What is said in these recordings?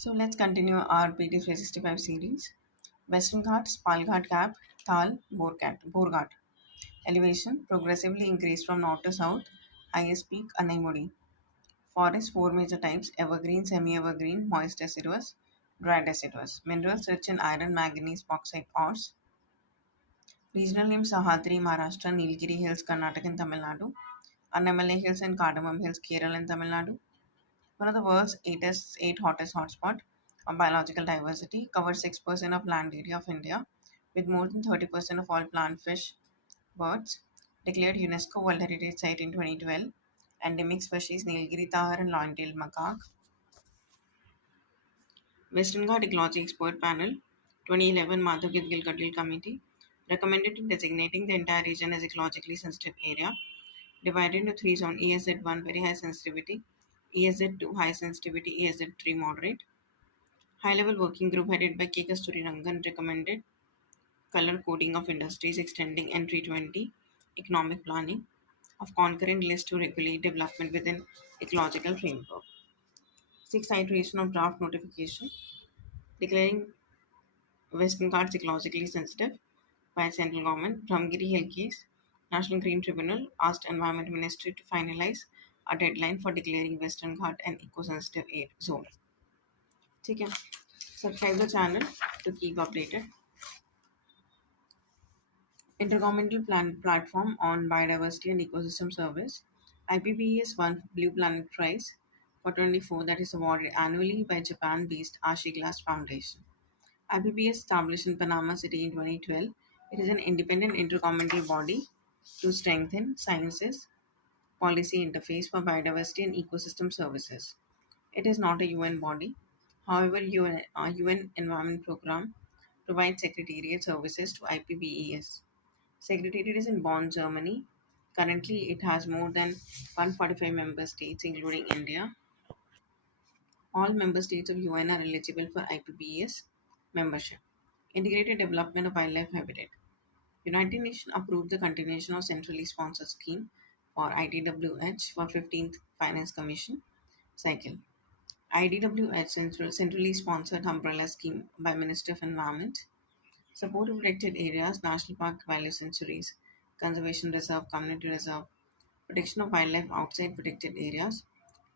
So let's continue our PT 365 series. Western Ghats, Palghat Gap, Thal, Borghat. Elevation progressively increased from north to south. Highest peak Anaimudi. Forest four major types: evergreen, semi-evergreen, moist deciduous, dry deciduous. Minerals rich in iron, manganese, bauxite ores. Regional names: Sahyadri, Maharashtra; Nilgiri Hills, Karnataka and Tamil Nadu; Annamalai Hills and Cardamom Hills, Kerala and Tamil Nadu. One of the world's eight hottest hotspot of biological diversity, covers 6% of land area of India, with more than 30% of all plant, fish, birds. Declared UNESCO World Heritage Site in 2012. Endemic species Nilgiri tahar and long-tailed macaque. Western Ghat Ecology Expert Panel 2011 Madhav Gilgil Committee recommended in designating the entire region as ecologically sensitive area, divided into three zones: ESZ1 very high sensitivity, ESZ2 high sensitivity, ESZ3 moderate. High level working group headed by K. Kasturi Rangan recommended color coding of industries extending N320 economic planning of concurrent list to regulate development within ecological framework. Sixth iteration of draft notification declaring Western Ghats ecologically sensitive by central government. Brahmagiri Hill case. National Green Tribunal asked Environment Ministry to finalize a deadline for declaring Western Ghat an eco-sensitive air zone. ठीक है. Subscribe the channel to keep updated. Intergovernmental Platform on Biodiversity and Ecosystem Service. IPBES won Blue Planet Prize for 24 that is awarded annually by Japan-based Ashiglass Foundation. IPBES established in Panama City in 2012. It is an independent intergovernmental body to strengthen sciences policy interface for biodiversity and ecosystem services. It is not a UN body. However, UN Environment Program provides secretariat services to IPBES. Secretariat is in Bonn, Germany. Currently, it has more than 145 member states, including India. All member states of UN are eligible for IPBES membership. Integrated Development of Wildlife Habitat. United Nations approved the continuation of centrally sponsored scheme for IDWH for 15th Finance Commission cycle. IDWH centrally sponsored umbrella scheme by Ministry of Environment. Support of protected areas, national park, wildlife sanctuaries, conservation reserve, community reserve, protection of wildlife outside protected areas,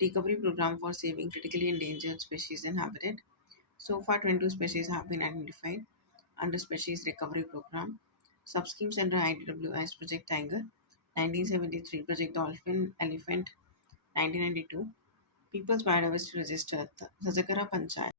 recovery program for saving critically endangered species and habitat. So far, 22 species have been identified under Species Recovery Program. Subschemes under IDWS Project Tiger, 1973, Project Dolphin Elephant, 1992, People's Biodiversity Register, Sajakara Panchayat.